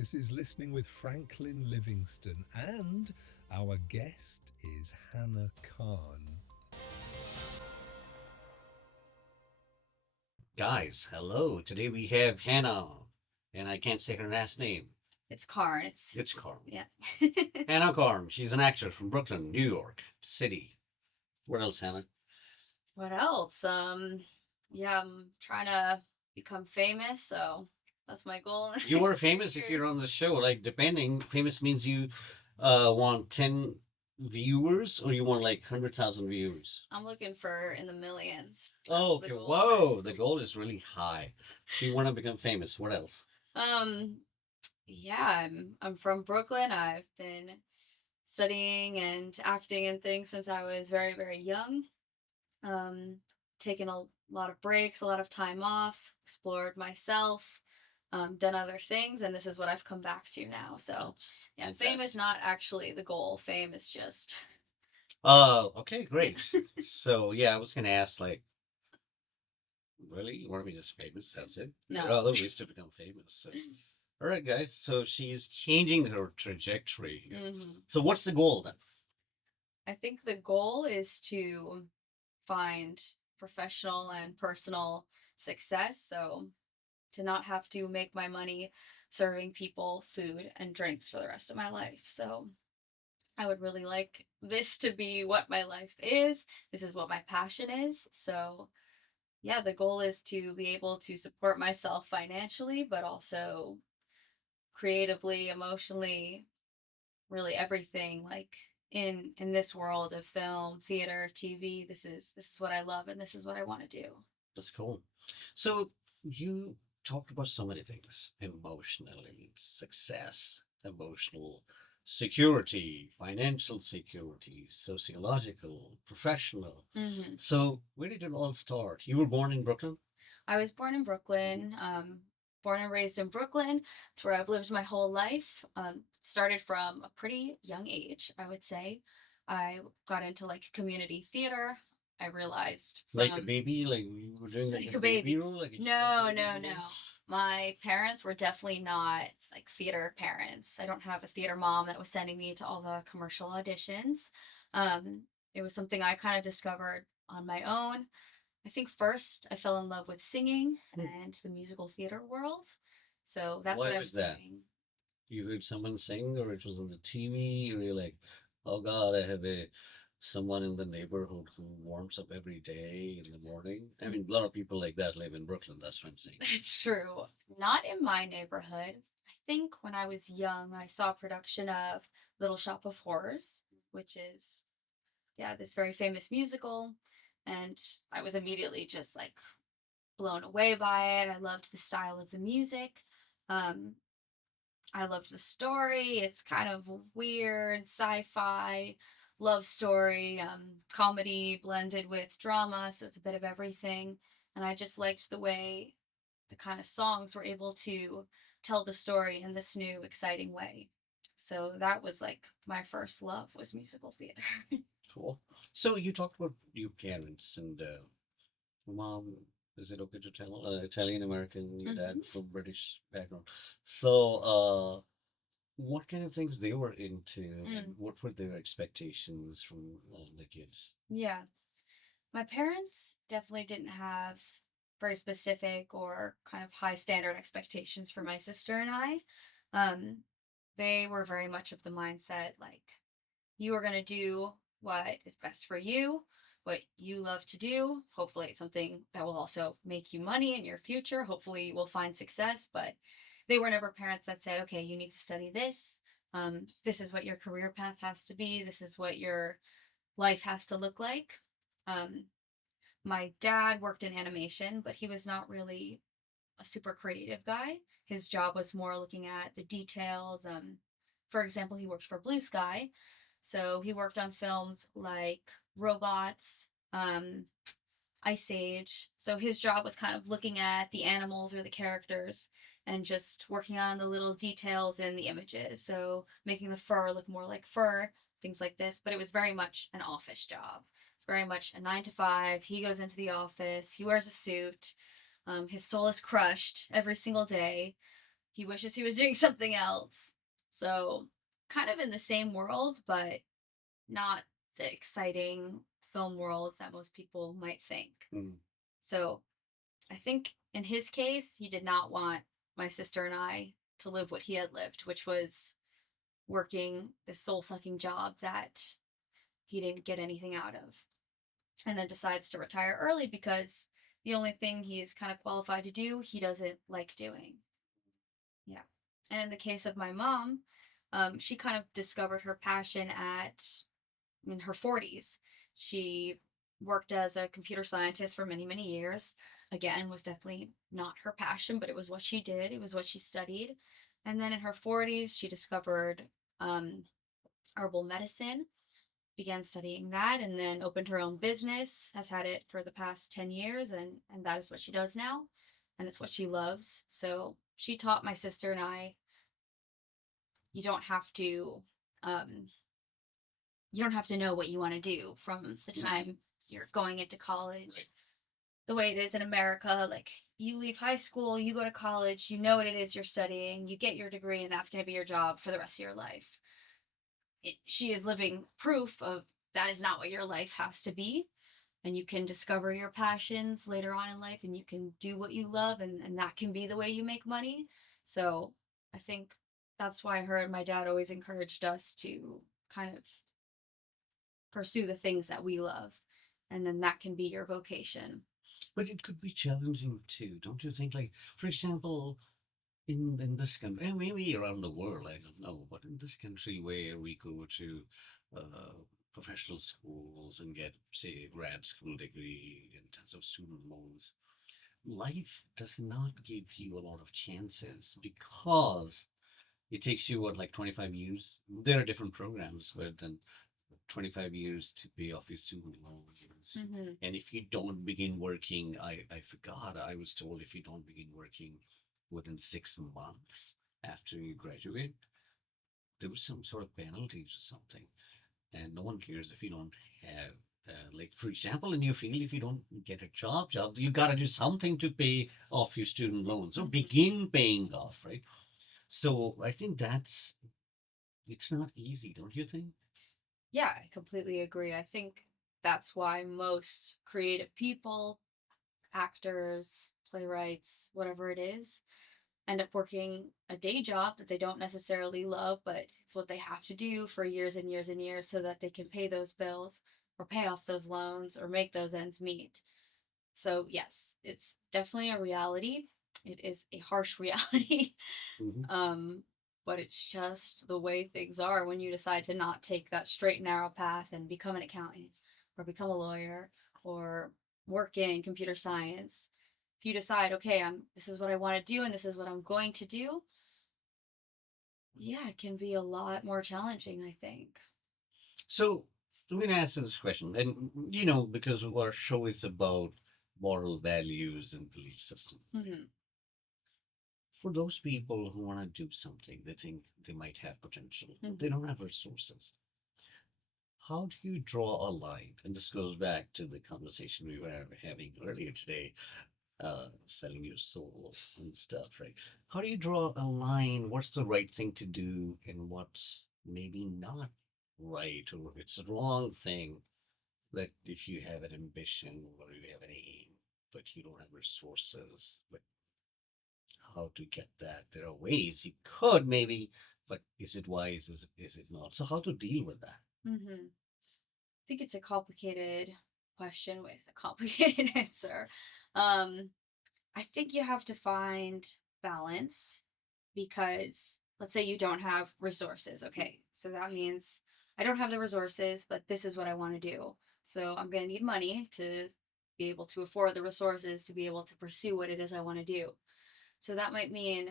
This is Listening with Franklin Livingston, and our guest is Hannah Carne. Guys, hello. Today we have Hannah, and I can't say her last name. It's Carne. It's It's Carm. yeah. Hannah Carm. She's an actor from Brooklyn, New York City. What else, Hannah? What else? Yeah, I'm trying to become famous, so that's my goal in the You next are famous if years. you're on the show. Like, depending, famous means you want 10 viewers or you want like 100,000 viewers. I'm looking for in the millions. Oh, That's okay. the goal. Whoa. The goal is really high. So you want to become famous. What else? Um, yeah, I'm from Brooklyn. I've been studying and acting and things since I was very, very young. Um, Taken a lot of breaks, a lot of time off, explored myself, done other things, and this is what I've come back to now. So, That's yeah, fame is fantastic. not actually the goal. Fame is just, Okay, great. So yeah, I was gonna ask like, really? You want to be just famous? That's it? There are no. other ways to become famous. So. All right, guys. So she's changing her trajectory here. So what's the goal then? I think the goal is to find professional and personal success. So, to not have to make my money serving people food and drinks for the rest of my life. So, I would really like this to be what my life is. This is what my passion is. So, yeah, the goal is to be able to support myself financially, but also creatively, emotionally, really everything like in this world of film, theater, TV. This is what I love and this is what I want to do. That's cool. So you talked about so many things: emotionally, success, emotional security, financial security, sociological, professional. So where did it all start? You were born in Brooklyn? I was born in Brooklyn. Born and raised in Brooklyn. It's where I've lived my whole life. Started from a pretty young age, I would say. I got into like community theater. I realized Like a from baby? Like you were doing like like a a baby baby. role? Like a No, baby no, no. role? My parents were definitely not like theater parents. I don't have a theater mom that was sending me to all the commercial auditions. Um, it was something I kind of discovered on my own. I think first I fell in love with singing and the musical theater world. So that's Why what I was was that? doing. You heard someone sing, or it was on the TV, or you're like, oh God, I have a someone in the neighborhood who warms up every day in the morning. I mean, a lot of people like that live in Brooklyn. That's what I'm saying. It's true. Not in my neighborhood. I think when I was young, I saw a production of Little Shop of Horrors, which is, yeah, this very famous musical. And I was immediately just like blown away by it. I loved the style of the music. Um, I loved the story. It's kind of weird, sci-fi, love story, comedy blended with drama, so it's a bit of everything. And I just liked the way the kind of songs were able to tell the story in this new, exciting way. So that was like my first love was musical theater. Cool. So you talked about your parents and mom. Is it okay to tell? Italian American, your dad from British background. So, what kind of things they were into, and Mm, what were their expectations from the kids? yeah. My parents definitely didn't have very specific or kind of high standard expectations for my sister and I. Um, they were very much of the mindset like, you are going to do what is best for you, what you love to do. Hopefully, it's something that will also make you money in your future. Hopefully, you will find success. But they were never parents that said, okay, you need to study this. This is what your career path has to be. This is what your life has to look like. Um, my dad worked in animation, but he was not really a super creative guy. His job was more looking at the details. For example, he worked for Blue Sky, so he worked on films like Robots, Ice Age. So his job was kind of looking at the animals or the characters and just working on the little details in the images. So making the fur look more like fur, things like this. But it was very much an office job. It's very much a 9 to 5. He goes into the office, he wears a suit. His soul is crushed every single day. he wishes he was doing something else. So, kind of in the same world, but not the exciting film world that most people might think. Mm. So, I think in his case, he did not want my sister and I to live what he had lived, which was working this soul sucking job that he didn't get anything out of. And then decides to retire early because the only thing he's kind of qualified to do, he doesn't like doing. Yeah. And in the case of my mom, she kind of discovered her passion in her 40s. She worked as a computer scientist for many, many years. Again, was definitely not her passion, but it was what she did, it was what she studied. And then in her 40s, she discovered herbal medicine, began studying that, and then opened her own business, has had it for the past 10 years, and that is what she does now. And it's what she loves. So she taught my sister and I, you don't have to um, you don't have to know what you want to do from the time you're going into college. Right. The way it is in America, like you leave high school, you go to college, you know what it is you're studying, you get your degree, and that's going to be your job for the rest of your life. She is living proof of that is not what your life has to be. And you can discover your passions later on in life, and you can do what you love, and that can be the way you make money. So I think that's why her and my dad always encouraged us to kind of pursue the things that we love, and then that can be your vocation. But it could be challenging too, don't you think? Like, for example, in this country, and maybe around the world, I don't know, but in this country where we go to uh, professional schools and get, say, a grad school degree and tons of student loans, life does not give you a lot of chances because it takes you, what, like 25 years? There are different programs, but then 25 years to pay off your student loans. Mm-hmm. And if you don't begin working, I forgot, I was told if you don't begin working within 6 months after you graduate, there was some sort of penalties or something. And no one cares if you don't have, like, for example, in your field, if you don't get a job, you got to do something to pay off your student loans. So begin paying off, right? So I think it's not easy, don't you think? Yeah, I completely agree. I think that's why most creative people, actors, playwrights, whatever it is, end up working a day job that they don't necessarily love, but it's what they have to do for years and years and years so that they can pay those bills or pay off those loans or make those ends meet. So, yes, it's definitely a reality. It is a harsh reality. Mm-hmm. But it's just the way things are when you decide to not take that straight and narrow path and become an accountant or become a lawyer or work in computer science. If you decide, okay, this is what I want to do and this is what I'm going to do, yeah, it can be a lot more challenging, I think. So I'm going to ask this question, and because our show is about moral values and belief system. Mm-hmm. For those people who want to do something, they think they might have potential, Mm-hmm. they don't have resources. How do you draw a line? And this goes back to the conversation we were having earlier today, selling your soul and stuff, right? How do you draw a line? What's the right thing to do, and what's maybe not right, or it's a wrong thing? That if you have an ambition or you have an aim, but you don't have resources, but how to get that? There are ways you could maybe, but is it wise? Is it not? So how to deal with that? Mm-hmm. I think it's a complicated question with a complicated answer. I think you have to find balance because let's say you don't have resources. Okay, so that means I don't have the resources, but this is what I want to do. So I'm going to need money to be able to afford the resources to be able to pursue what it is I want to do. So that might mean,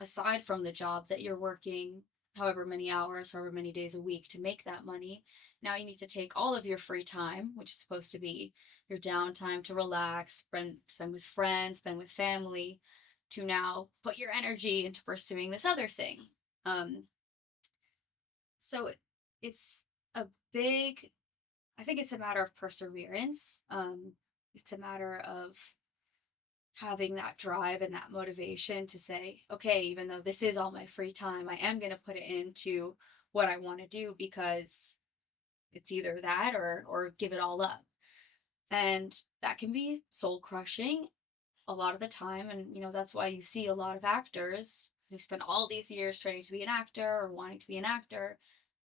aside from the job that you're working, however many hours, however many days a week to make that money, now you need to take all of your free time, which is supposed to be your downtime to relax, spend with friends, spend with family, to now put your energy into pursuing this other thing. So it's a big, I think it's a matter of perseverance. It's a matter of having that drive and that motivation to say, okay, even though this is all my free time, I am going to put it into what I want to do, because it's either that or give it all up. And that can be soul crushing a lot of the time. And, that's why you see a lot of actors who spend all these years training to be an actor or wanting to be an actor.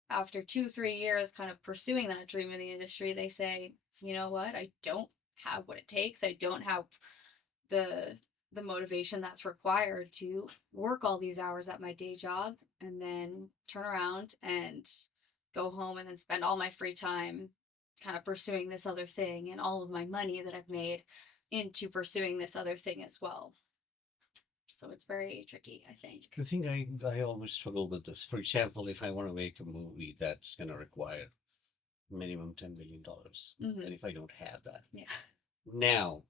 After 2-3 years kind of pursuing that dream in the industry, they say, you know what, I don't have what it takes. I don't have the motivation that's required to work all these hours at my day job and then turn around and go home and then spend all my free time kind of pursuing this other thing, and all of my money that I've made into pursuing this other thing as well. So it's very tricky, I think. I think I always struggle with this. For example, if I want to make a movie that's going to require minimum $10 million, and if I don't have that, Yeah. now,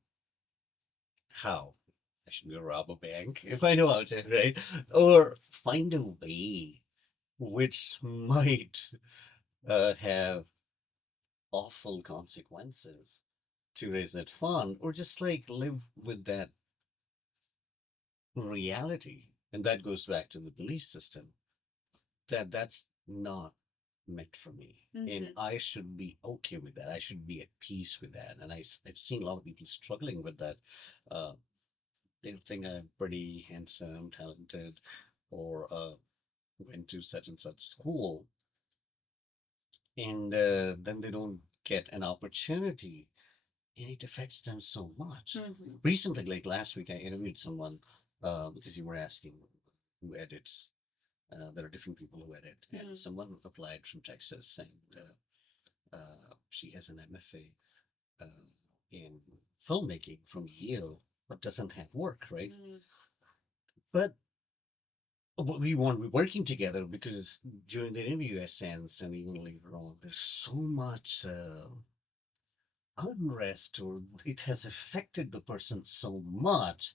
how? I should go rob a bank if I know how to, right? Or find a way which might have awful consequences to raise that fund, or just like live with that reality. And that goes back to the belief system that that's not meant for me. And I should be okay with that. I should be at peace with that. And I've seen a lot of people struggling with that. They think I'm pretty handsome, talented, or went to such and such school. And then they don't get an opportunity, and it affects them so much. Recently, like last week, I interviewed someone because you were asking who edits. There are different people who edit, and someone applied from Texas, and she has an MFA in filmmaking from Yale, but doesn't have work, right? But we want to be working together because during the interview, I sensed, and even later on, there's so much unrest, or it has affected the person so much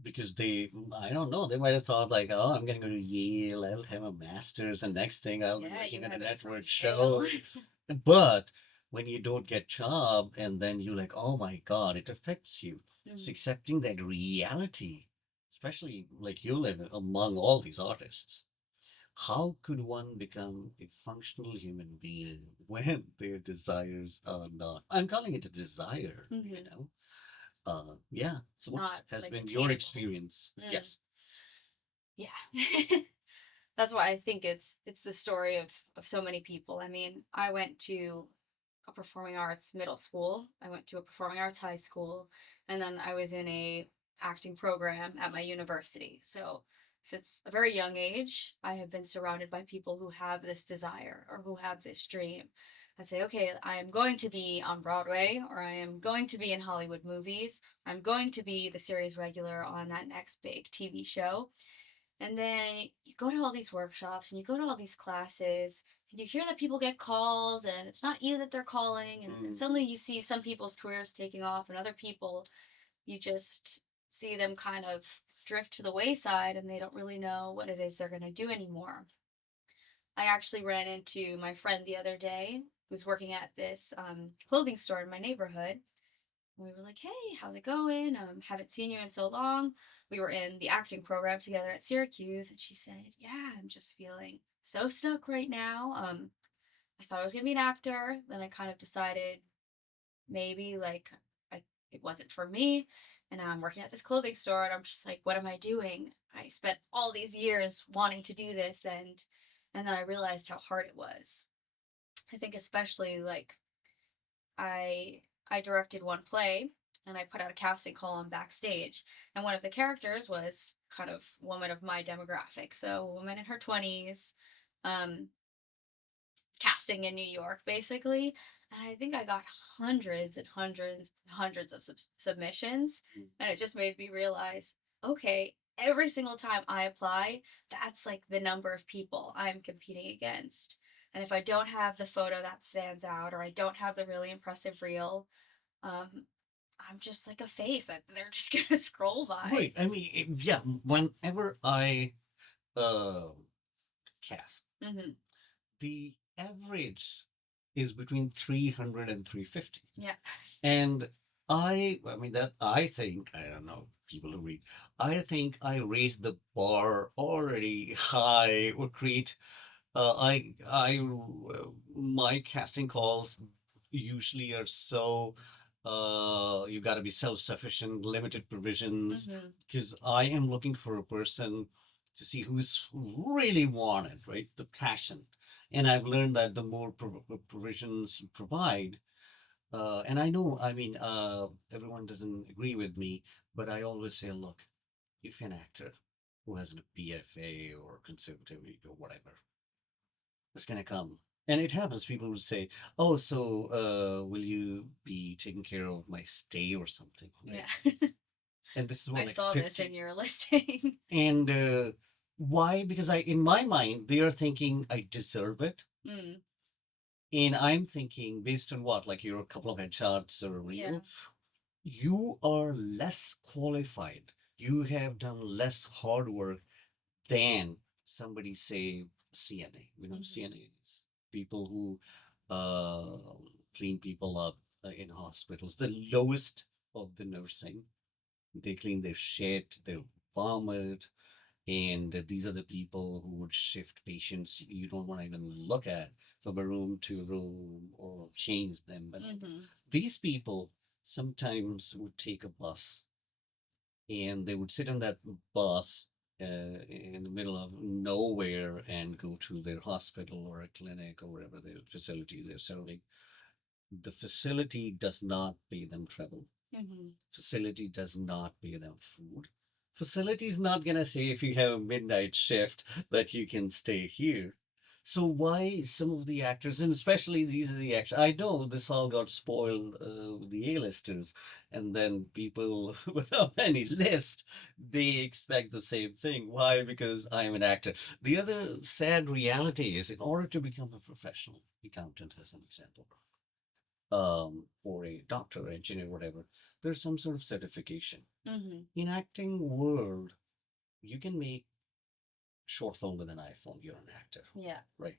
because I don't know, they might have thought like, oh, I'm going to go to Yale, I'll have a master's, and next thing I'll be working at a network show. But when you don't get job, and then you're like, oh my God, it affects you. It's accepting that reality, especially like you live among all these artists. How could one become a functional human being when their desires are not? I'm calling it a desire, yeah. So what Not has like been your attainable. experience? Yes. Yeah. That's why I think it's the story of so many people. I mean, I went to a performing arts middle school. I went to a performing arts high school, and then I was in a acting program at my university. So since a very young age, I have been surrounded by people who have this desire or who have this dream and say, okay, I am going to be on Broadway, or I am going to be in Hollywood movies, or I'm going to be the series regular on that next big TV show. And then you go to all these workshops and you go to all these classes, and you hear that people get calls and it's not you that they're calling. And suddenly you see some people's careers taking off, and other people, you just see them kind of drift to the wayside, and they don't really know what it is they're going to do anymore. I actually ran into my friend the other day who's working at this clothing store in my neighborhood. We were like, hey, how's it going? Haven't seen you in so long. We were in the acting program together at Syracuse, and she said, yeah, I'm just feeling so stuck right now. I thought I was going to be an actor. Then I kind of decided maybe like it wasn't for me. And now I'm working at this clothing store, and I'm just like, what am I doing? I spent all these years wanting to do this, and then I realized how hard it was. I think especially like I I directed one play, and I put out a casting call on backstage, and one of the characters was kind of a woman of my demographic, so a woman in her 20s, um, casting in New York, basically. And I think I got hundreds and hundreds and hundreds of submissions, and it just made me realize, okay, every single time I apply, that's like the number of people I'm competing against. And if I don't have the photo that stands out, or I don't have the really impressive reel, um, I'm just like a face that they're just gonna scroll by. Right. I mean, yeah. Whenever I uh, cast, the average is between 300 and 350. Yeah. And I mean that I think I don't know people who read. I think I raised the bar already high or create. My casting calls usually are so. You got to be self-sufficient, limited provisions, Mm-hmm. because I am looking for a person to see who's really wanted, right? The passion, and I've learned that the more provisions you provide, and I know, I mean, everyone doesn't agree with me, but I always say, look, if an actor who has a BFA or conservatively or whatever is going to come, and it happens, people will say, oh, so will you be taking care of my stay or something, right? Yeah. And this is I what, like saw this in 50. your listing. And why? Because in my mind, they are thinking I deserve it. Mm, And I'm thinking, based on what, like your couple of headshots or a yeah. reel, you are less qualified. You have done less hard work than somebody say CNA. You know, Mm-hmm. CNA is people who uh, clean people up in hospitals. The lowest of the nursing. They clean their shit, their vomit, and these are the people who would shift patients you don't want to even look at from a room to a room or change them. But Mm-hmm. these people sometimes would take a bus and they would sit on that bus in the middle of nowhere and go to their hospital or a clinic or wherever their facility they're serving. The facility does not pay them travel. Mm-hmm. Facility does not pay them food. Facility is not gonna say if you have a midnight shift that you can stay here. So why some of the actors, and especially these are the actors, I know this all got spoiled with the A-listers, and then people without any list, they expect the same thing. Why? Because I'm an actor. The other sad reality is, in order to become a professional accountant, as an example, or a doctor, engineer, whatever, there's some sort of certification. Mm-hmm. In acting world, you can make short film with an iPhone. You're an actor, Yeah. right?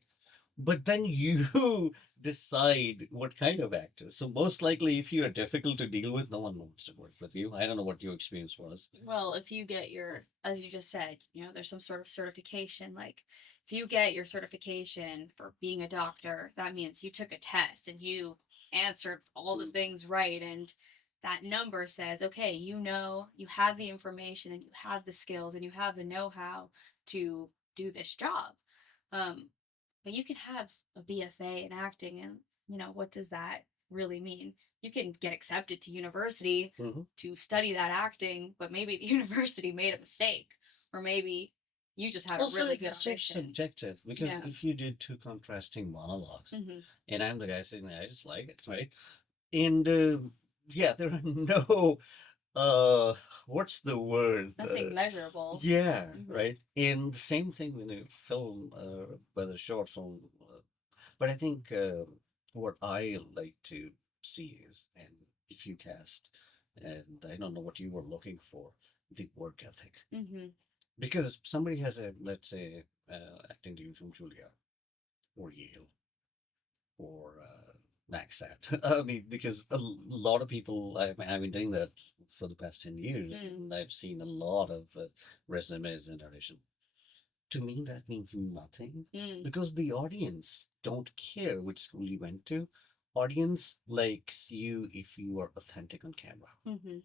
But then you decide what kind of actor. So most likely, if you are difficult to deal with, no one wants to work with you. I don't know what your experience was. Well, if you get your, as you just said, there's some sort of certification. Like, if you get your certification for being a doctor, that means you took a test and you answered all the things right. And that number says, okay, you have the information and you have the skills and you have the know how to do this job. Um, but you can have a BFA in acting, and what does that really mean? You can get accepted to university Mm-hmm. to study that acting, but maybe the university made a mistake, or maybe you just had a Also, really good it's so audition. subjective because Yeah. if you did two contrasting monologues, Hmm. and I'm the guy saying, I just like it, right? And yeah, there are no uh what's the word, Nothing measurable. yeah, Hmm. right, and the same thing with a film, whether short film, but I think what I like to see is, and if you cast, and I don't know what you were looking for, the work ethic, Hmm. because somebody has a, let's say, acting degree from Juilliard or Yale or MaxSat. I mean, because a lot of people, I've been doing that for the past 10 years, Mm. and I've seen a lot of resumes and audition. To me, that means nothing Mm. because the audience don't care which school you went to. Audience likes you if you are authentic on camera. Hmm.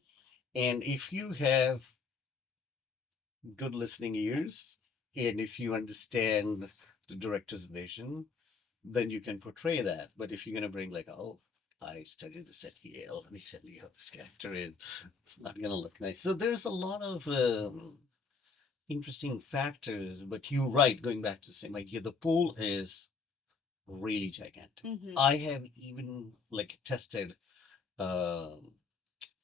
And if you have good listening ears, and if you understand the director's vision, then you can portray that. But if you're gonna bring like, oh, I studied this at Yale, let me tell you how this character is, it's not gonna look nice. So there's a lot of interesting factors. But you're right, going back to the same idea, the pool is really gigantic. Hmm. I have even like tested, um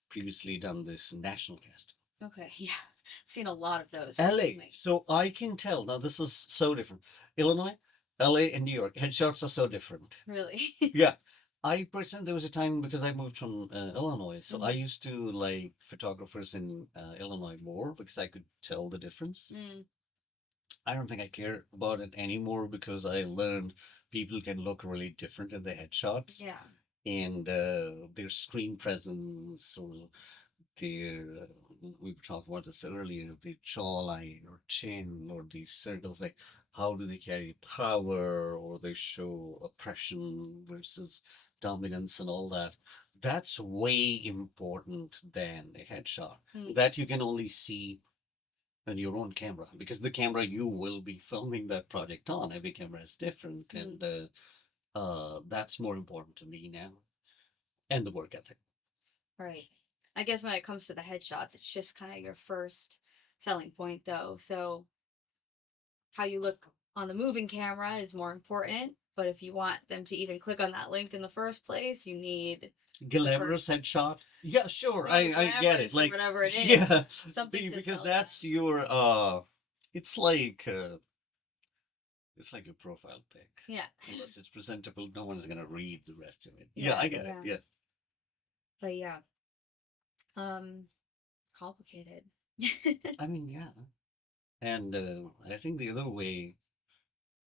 previously done this national casting. Okay. Yeah. I've seen a lot of those LA. recently. So I can tell now this is so different. Illinois, LA, and New York. Headshots are so different. Really. Yeah. I personally, there was a time because I moved from Illinois, so I Hmm. used to like photographers in Illinois more because I could tell the difference. Mm. I don't think I care about it anymore because I learned people can look really different in the headshots. Yeah. and their screen presence, or their we were talking about this earlier, the jawline or chin or these circles, like how do they carry power, or they show oppression versus dominance and all that. That's way important than a headshot Mm. that you can only see on your own camera, because the camera you will be filming that project on, every camera is different, Mm. and that's more important to me now, and the work ethic. Right. I guess when it comes to the headshots, it's just kind of your first selling point, though. So how you look on the moving camera is more important. But if you want them to even click on that link in the first place, you need Glamorous headshot. Yeah, sure. I get it. or Like, whatever it is. yeah, Something to because sell that's them. your it's like your profile pic. Yeah. Unless it's presentable, no one's gonna read the rest of it. Yeah, I get it. Yeah. But yeah, um, complicated. I mean, yeah. And I think the other way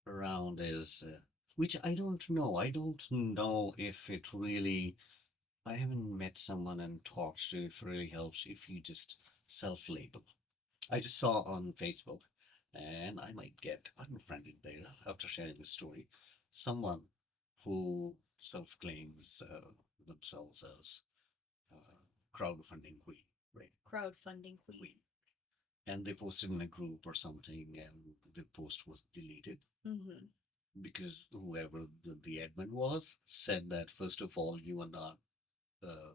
around is, which I don't know. I don't know if it really. I haven't met someone and talked to if it really helps if you just self-label. I just saw on Facebook, and I might get unfriended there after sharing this story. Someone who self-claims themselves as crowdfunding queen, right? Crowdfunding queen. Queen. And they posted in a group or something, and the post was deleted Mm-hmm. because whoever the admin was said that, first of all, you are not, uh,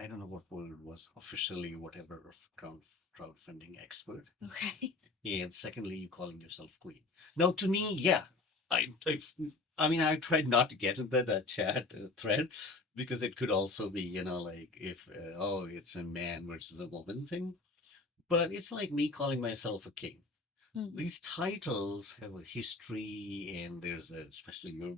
I don't know what word it was, officially, whatever, crowdfunding expert. Okay. And secondly, you calling yourself queen. Now, to me, yeah, I, I mean, I tried not to get into that chat thread, because it could also be, like if, oh, it's a man versus a woman thing. But it's like me calling myself a king. Mm-hmm. These titles have a history, and especially your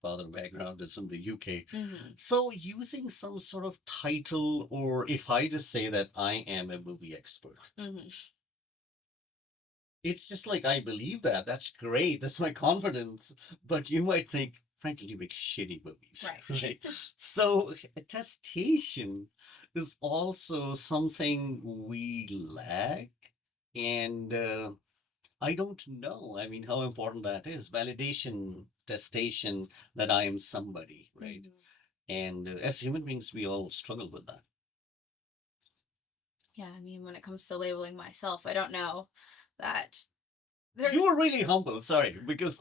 father background is from the UK. Mm-hmm. So using some sort of title, or if I just say that I am a movie expert, Mm-hmm. it's just like, I believe that. That's great. That's my confidence. But you might think, frankly, you make shitty movies. Right. Right? So attestation is also something we lack. And I don't know. I mean, how important that is. Validation, testation that I am somebody, right? Mm-hmm. And as human beings, we all struggle with that. Yeah, I mean, when it comes to labeling myself, I don't know that there's. You were really humble, sorry, because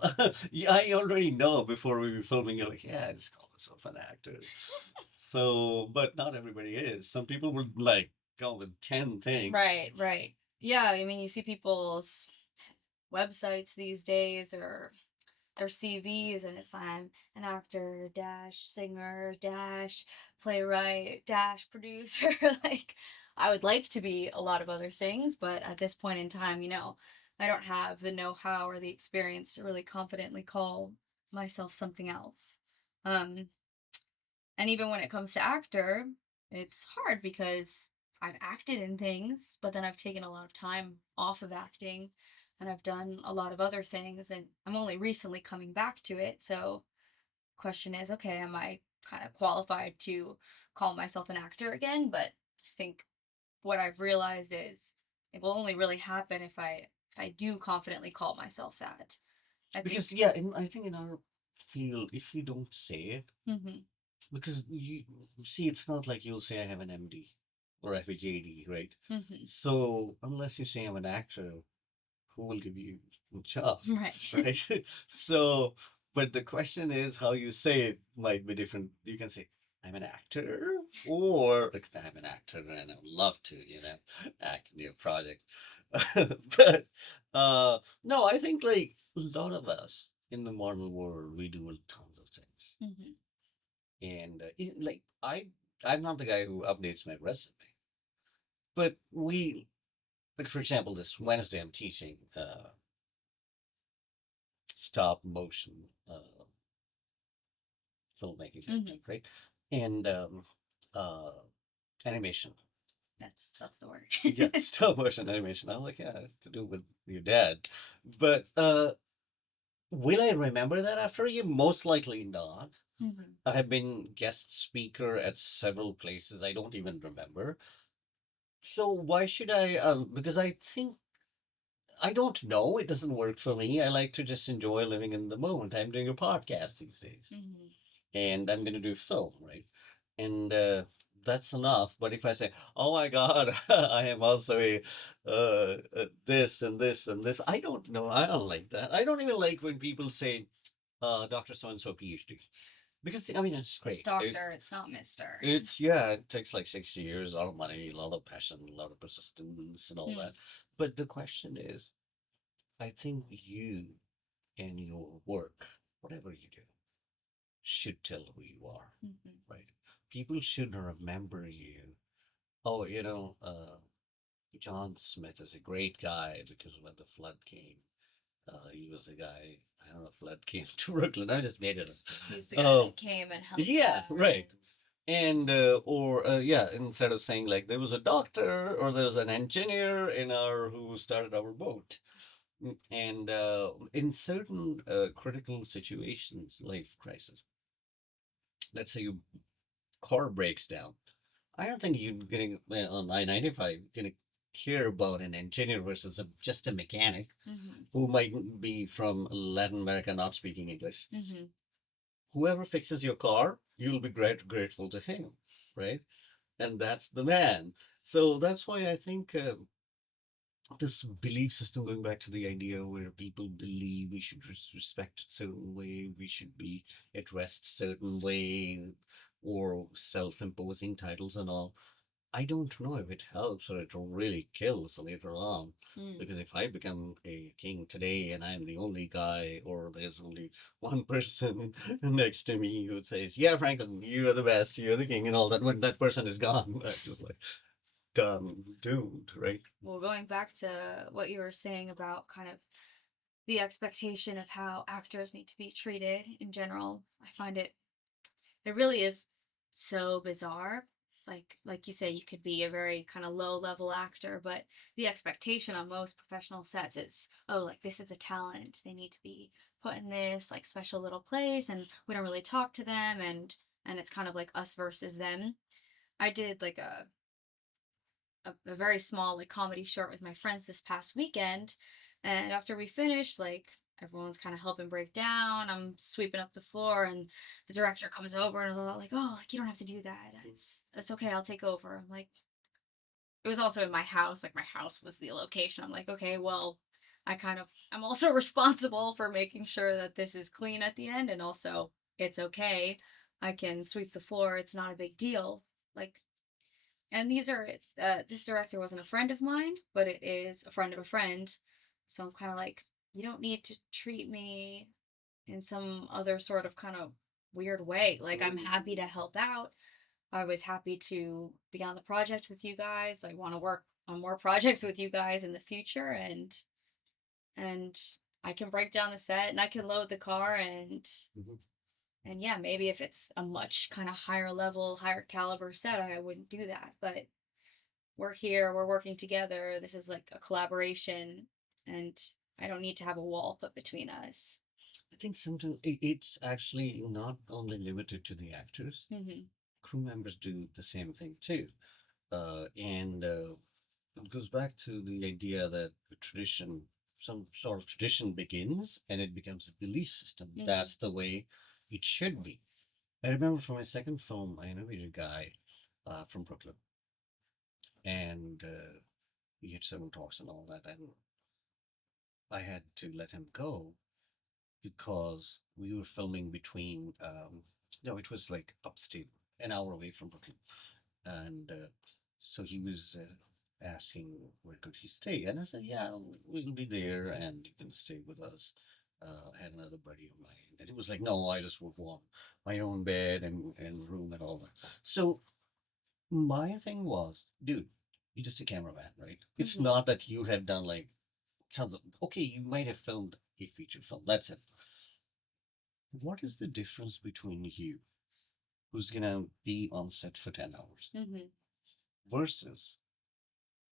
I already know before we were filming, you're like, yeah, I just call myself an actor. So, but not everybody is. Some people would like go with 10 things. Right, right. Yeah, I mean, you see people's websites these days, or their CVs, and it's I'm an actor dash singer dash playwright dash producer. Like, I would like to be a lot of other things, but at this point in time, I don't have the know-how or the experience to really confidently call myself something else. Um, and even when it comes to actor, it's hard because I've acted in things, but then I've taken a lot of time off of acting, and I've done a lot of other things, and I'm only recently coming back to it. So question is, okay, am I kind of qualified to call myself an actor again? But I think what I've realized is it will only really happen if I do confidently call myself that. Because, yeah, I think in our field, if you don't say it, Mm-hmm. because you see, it's not like you'll say I have an MD or FAJD, right? Mm-hmm. So unless you say I'm an actor, who will give you a job? Right. Right? So, but the question is how you say it might be different. You can say, I'm an actor, or like, I'm an actor and I would love to, act in your project. But no, I think like a lot of us in the modern world, we do tons of things. Mm-hmm. And like I'm not the guy who updates my resume, but like, for example, this Wednesday I'm teaching stop motion filmmaking technique, right? And uh, animation. That's the word. Yeah, stop motion animation. I was like, yeah, to do with your dad. But will I remember that after a year? Most likely not. Mm-hmm. I have been guest speaker at several places. I don't even remember. So why should I? Because I think I don't know. It doesn't work for me. I like to just enjoy living in the moment. I'm doing a podcast these days, Mm-hmm. and I'm going to do film, right? And that's enough. But if I say, "Oh my God, I am also this and this and this," I don't know. I don't like that. I don't even like when people say, "Doctor so and so PhD," because I mean it's It's great. doctor, it's not mister. It's yeah, it takes like 6 years, a lot of money, a lot of passion, a lot of persistence, and all Mm-hmm. that. But the question is, I think you and your work, whatever you do, should tell who you are, right? People should remember you. Oh, John Smith is a great guy because when the flood came, he was the guy. I don't know if flood came to Brooklyn. I just made it up. He's the guy Oh, that came and helped yeah, out. right. And or yeah, instead of saying like there was a doctor or there was an engineer in our who started our boat. And in certain critical situations, life crisis, let's say your car breaks down. I don't think you're getting on I-95 gonna care about an engineer versus just a mechanic Mm-hmm. who might be from Latin America not speaking English. Mm-hmm. Whoever fixes your car, you'll be grateful to him, right? And that's the man. So that's why I think this belief system, going back to the idea where people believe we should respect a certain way, we should be addressed certain way, or self-imposing titles and all. I don't know if it helps or it really kills later on. Mm. Because if I become a king today and I'm the only guy, or there's only one person next to me who says, "Yeah, Franklin, you're the best, you're the king," and all that, when that person is gone, I'm just like done, doomed, right? Well, going back to what you were saying about kind of the expectation of how actors need to be treated in general, I find it really is so bizarre. Like you say, you could be a very kind of low level actor, but the expectation on most professional sets is, oh, like this is the talent. They need to be put in this like special little place, and we don't really talk to them, and it's kind of like us versus them. I did like a very small like comedy short with my friends this past weekend, and after we finished, like everyone's kind of helping break down, I'm sweeping up the floor, and the director comes over and is like, oh, like you don't have to do that, it's okay, I'll take over. I'm like, it was also in my house, like my house was the location. I'm like, okay, well, I'm also responsible for making sure that this is clean at the end, and also it's okay, I can sweep the floor, it's not a big deal. Like, and this director wasn't a friend of mine, but it is a friend of a friend. So I'm kind of like, you don't need to treat me in some other sort of kind of weird way. Like, I'm happy to help out. I was happy to be on the project with you guys. I want to work on more projects with you guys in the future, and I can break down the set and I can load the car, Mhm. and yeah, maybe if it's a much kind of higher level, higher caliber set, I wouldn't do that. But we're here, we're working together. This is like a collaboration, and I don't need to have a wall put between us. I think sometimes it's actually not only limited to the actors. Mm-hmm. Crew members do the same thing too. And it goes back to the idea that a tradition, some sort of tradition begins and it becomes a belief system. Mm-hmm. That's the way it should be. I remember from my second film, I interviewed a guy from Brooklyn, and we had several talks and all that, and I had to let him go because we were filming between, no, it was like upstate, an hour away from Brooklyn. And so he was asking where could he stay, and I said, "Yeah, we'll be there, and you can stay with us." I had another buddy of mine, and he was like, "No, I just would want my own bed and room and all that." So my thing was, dude, you're just a cameraman, right? It's Mm-hmm. not that you have done like sounds okay. You might have filmed a feature film. That's it. What is the difference between you, who's gonna be on set for 10 hours, Mm-hmm. versus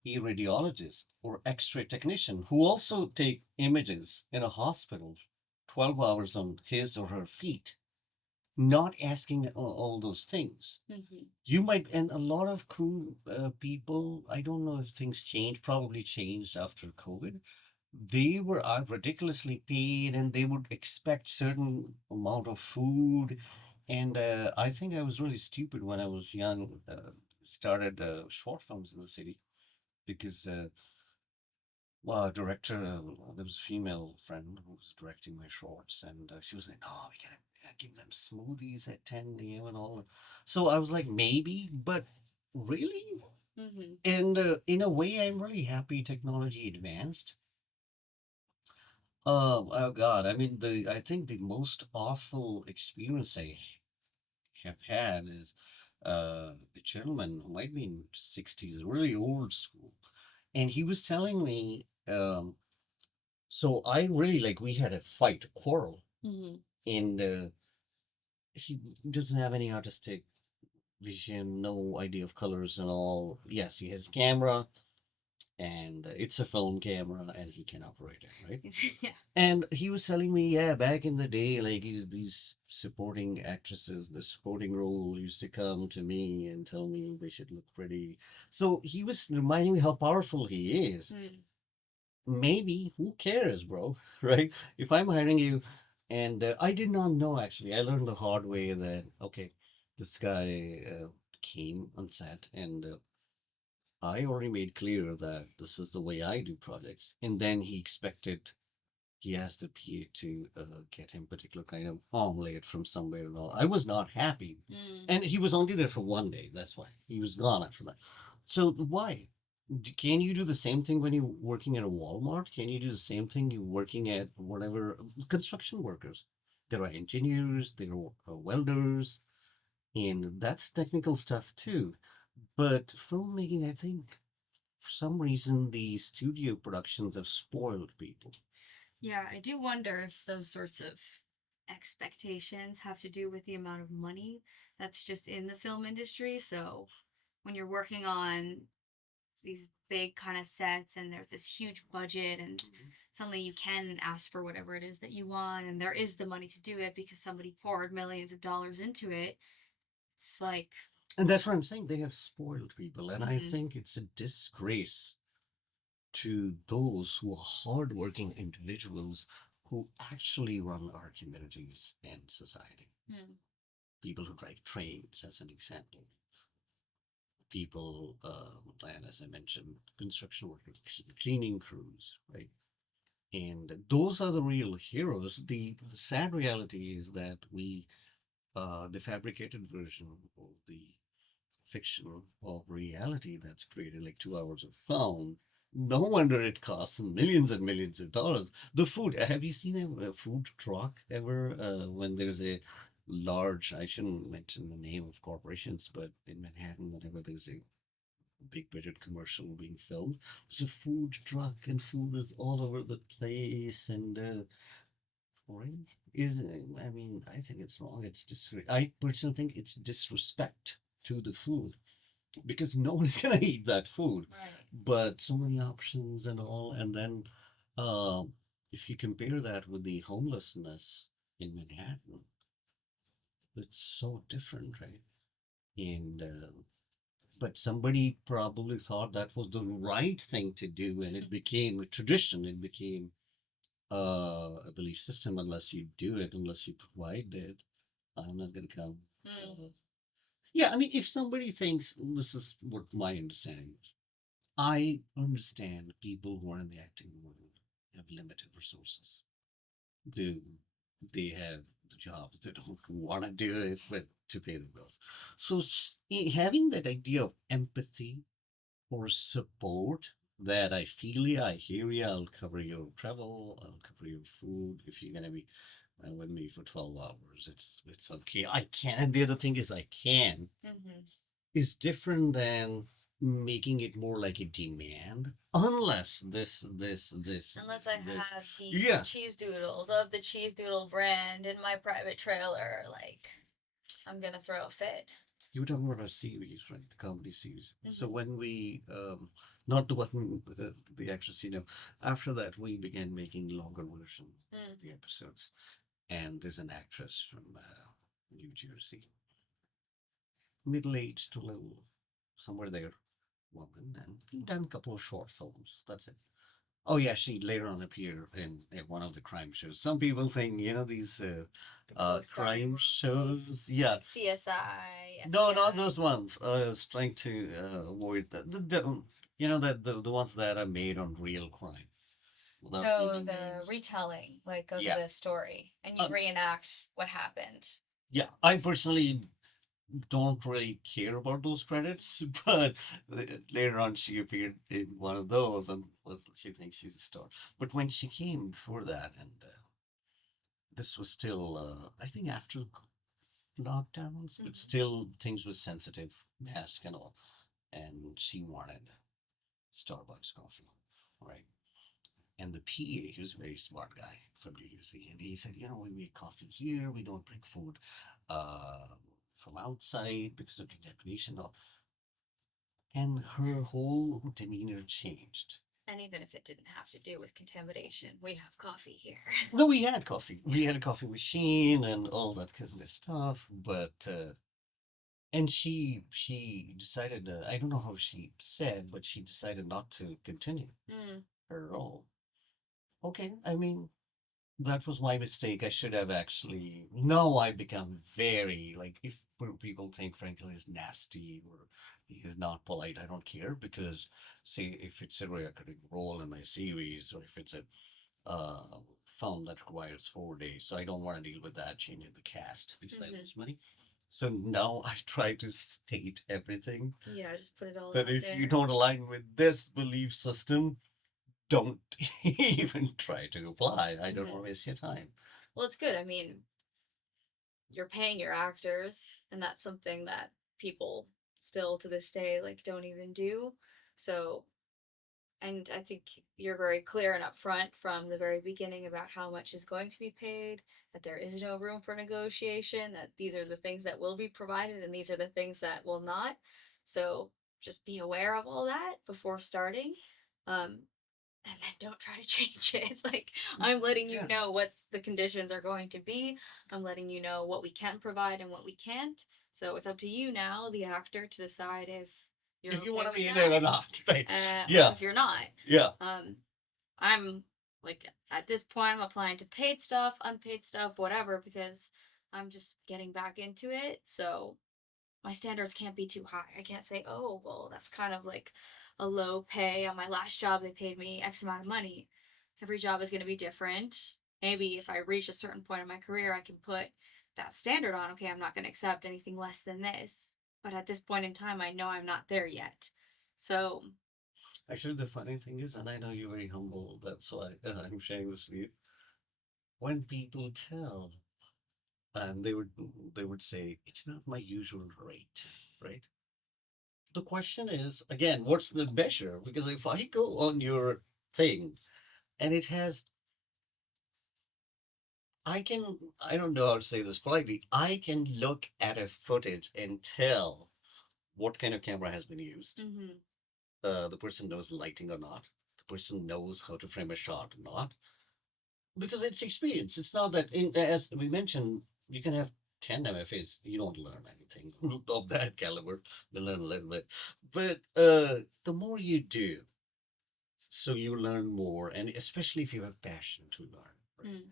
a radiologist or X-ray technician who also take images in a hospital 12 hours on his or her feet? not asking all those things. Mm-hmm. You might, and a lot of crew people, I don't know if things changed, probably changed after COVID. They were ridiculously paid and they would expect certain amount of food. And I think I was really stupid when I was young, started short films in the city because director, there was a female friend who was directing my shorts, and she was like, "No, we gotta give them smoothies at 10 a.m. and all." So I was like, maybe, but really? Mm-hmm. And in a way, I'm really happy technology advanced. Oh God, I mean, I think the most awful experience I have had is a gentleman who might be in 60s, really old school, and he was telling me. So I really like we had a fight, a quarrel, Mm-hmm. and he doesn't have any artistic vision, no idea of colors and all. Yes, he has a camera, and it's a film camera, and he can operate it, right? Yeah. And he was telling me, yeah, back in the day, like these supporting actresses, the supporting role used to come to me and tell me they should look pretty. So he was reminding me how powerful he is. Mm. Maybe who cares, bro? Right? If I'm hiring you, and I did not know actually, I learned the hard way that okay, this guy came on set, and I already made clear that this is the way I do projects, and then he has the PA to get him particular kind of omelette from somewhere and all. I was not happy, Mm. and he was only there for 1 day. That's why he was gone after that. So why? Can you do the same thing when you're working at a Walmart? Can you do the same thing you're working at whatever construction workers? There are engineers, there are welders, and that's technical stuff too. But filmmaking, I think, for some reason, the studio productions have spoiled people. Yeah, I do wonder if those sorts of expectations have to do with the amount of money that's just in the film industry. So when you're working on these big kind of sets and there's this huge budget and suddenly you can ask for whatever it is that you want and there is the money to do it because somebody poured millions of dollars into it. It's like, And that's what I'm saying. They have spoiled people. And I mm-hmm. think it's a disgrace to those who are hardworking individuals who actually run our communities and society. Mm. People who drive trains, as an example. People, and as I mentioned, construction workers, cleaning crews, right? And those are the real heroes. The sad reality is that the fabricated version of the fiction of reality that's created like 2 hours of film. No wonder it costs millions and millions of dollars. The food, have you seen a food truck ever? When there's a large, I shouldn't mention the name of corporations, but in Manhattan, whenever there's a big budget commercial being filmed, there's a food truck and food is all over the place. And really? I mean, I think it's wrong. I personally think it's disrespect to the food because no one's gonna eat that food. Right. But so many options and all, and then um, if you compare that with the homelessness in Manhattan, it's so different, right? And but somebody probably thought that was the right thing to do, and it became a tradition. It became a belief system. Unless you do it, unless you provide it, I'm not gonna come. Mm. Yeah, I mean, if somebody thinks this is what my understanding is, I understand people who are in the acting world have limited resources. They, they have the jobs, they don't want to do it, but to pay the bills. So having that idea of empathy or support that I feel you, I hear you, I'll cover your travel, I'll cover your food. If you're gonna be with me for 12 hours, it's okay. I can. And the other thing is I can Mm-hmm. is different than making it more like a demand unless Unless I this have the yeah. cheese doodles of the cheese doodle brand in my private trailer, like, I'm gonna throw a fit. You were talking about our series, right? The comedy series. So Mm-hmm. when we not the one the actress, after that we began making longer version Mm. of the episodes, and there's an actress from New Jersey. Middle-aged to little, somewhere there, woman, and done a couple of short films. That's it. Oh yeah, she later on appeared in one of the crime shows. Some people think, these The co-starring crime roles, shows. Yeah, like CSI, no, not FBI. those ones. I was trying to avoid the ones that are made on real crime, without So naming the names. retelling, like, of Yeah, the story, and you um, reenact what happened. yeah. I personally don't really care about those credits, but later on she appeared in one of those and she thinks she's a star. But when she came before that, and this was still, I think after lockdowns, but Hmm. still things were sensitive, mask and all, and she wanted Starbucks coffee, right? And the PA, he was a very smart guy from New Jersey, and he said, we make coffee here, we don't bring food uh, from outside because of contamination and all. And her whole demeanor changed. And even if it didn't have to do with contamination, we have coffee here. No, we had coffee. We had a coffee machine and all that kind of stuff. But and she decided. I don't know how she said, but she decided not to continue Mm. her role. Okay, I mean that was my mistake. I should have actually. Now I become very like if people think Frankel is nasty or he is not polite, I don't care because say if it's a recurring role in my series or if it's a film that requires 4 days, so I don't want to deal with that changing the cast because I Hmm. lose money. So now I try to state everything Yeah, just put it all that out if you there. don't align with this belief system, don't even try to apply. I don't want Hmm. to waste your time. Well, it's good. I mean, you're paying your actors, and that's something that people still to this day like don't even do. So, and I think you're very clear and upfront from the very beginning about how much is going to be paid, that there is no room for negotiation, that these are the things that will be provided and these are the things that will not. So just be aware of all that before starting. Um, and then don't try to change it. Like, I'm letting you Yeah. know what the conditions are going to be. I'm letting you know what we can provide and what we can't. So it's up to you now, the actor, to decide if you're If you okay want to with be in that, it or not, right? or Yeah, if you're not. yeah. Um, I'm like at this point, I'm applying to paid stuff, unpaid stuff, whatever, because I'm just getting back into it. So my standards can't be too high. I can't say, oh, well, that's kind of like a low pay. On my last job, they paid me X amount of money. Every job is going to be different. Maybe if I reach a certain point in my career, I can put that standard on. Okay, I'm not going to accept anything less than this. But at this point in time, I know I'm not there yet. So, Actually, the funny thing is, and I know you're very humble, that's why I'm sharing this with you. When people tell, and they would say, it's not my usual rate, right? The question is, again, what's the measure? Because if I go on your thing and it has, I don't know how to say this politely, I can look at a footage and tell what kind of camera has been used. mm-hmm. The person knows lighting or not. The person knows how to frame a shot or not. Because it's experience. It's not that, as we mentioned, you can have 10 MFAs. You don't learn anything of that caliber. You learn a little bit. But the more you do, so you learn more, and especially if you have passion to learn, right? Mm.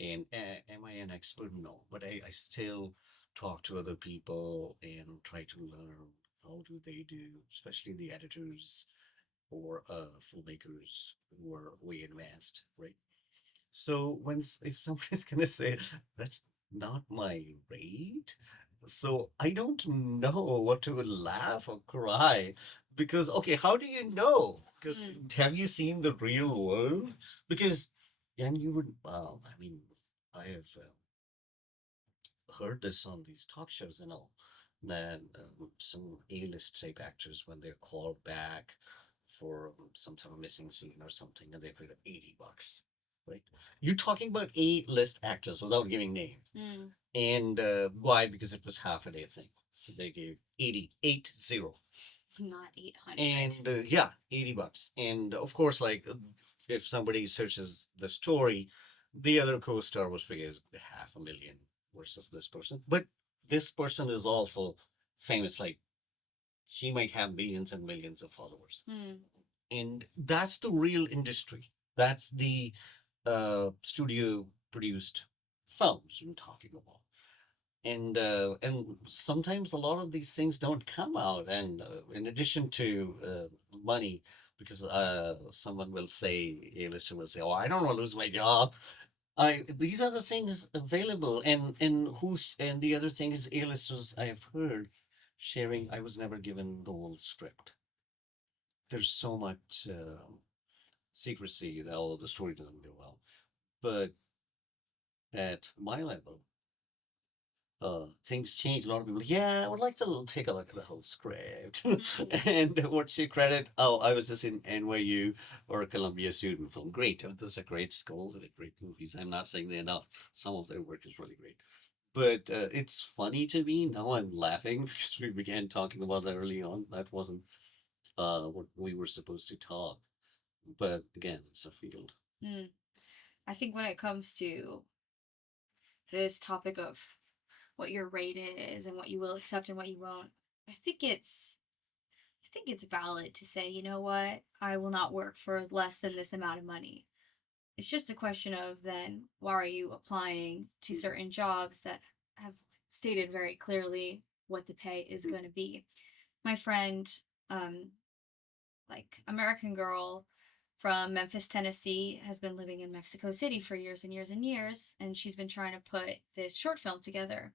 And am I an expert? No, but I still talk to other people and try to learn how do they do, especially the editors or filmmakers who are way advanced, right? So if somebody's gonna say that's not my rate, so I don't know what to laugh or cry because okay, how do you know? Because Mm. have you seen the real world? Because and you would I mean I have heard this on these talk shows and all that some A-list type actors when they're called back for some sort of missing scene or something and they pay $80, right? You're talking about A-list actors without giving name, Mm. and why? Because it was half a day thing, so they gave 80, 80, Not 800. and yeah, $80, and of course, like if somebody searches the story, the other co-star was paid half a million versus this person. But this person is also famous. Like she might have millions and millions of followers, Mm. and that's the real industry. That's the studio produced films I'm talking about. And sometimes a lot of these things don't come out. And in addition to money, because someone will say, a listener will say, "Oh, I don't want to lose my job." I These are the things available, and the other thing is, A-listers I've heard sharing, I was never given the whole script. There's so much secrecy that all of the story doesn't go well. But at my level, things change. A lot of people, yeah, I would like to take a look at the whole script. Mm. And what's your credit? Oh, I was just in NYU or a Columbia student film. Great. Those are great schools, they're great movies. I'm not saying they're not. Some of their work is really great. But it's funny to me. Now I'm laughing because we began talking about that early on. That wasn't what we were supposed to talk. But again, it's a field. Mm. I think when it comes to this topic of what your rate is and what you will accept and what you won't, I think it's I think it's valid to say, you know what, I will not work for less than this amount of money. It's just a question of then why are you applying to certain jobs that have stated very clearly what the pay is going to be. My friend, um, like American Girl from Memphis, Tennessee, has been living in Mexico City for years and years and years, and she's been trying to put this short film together.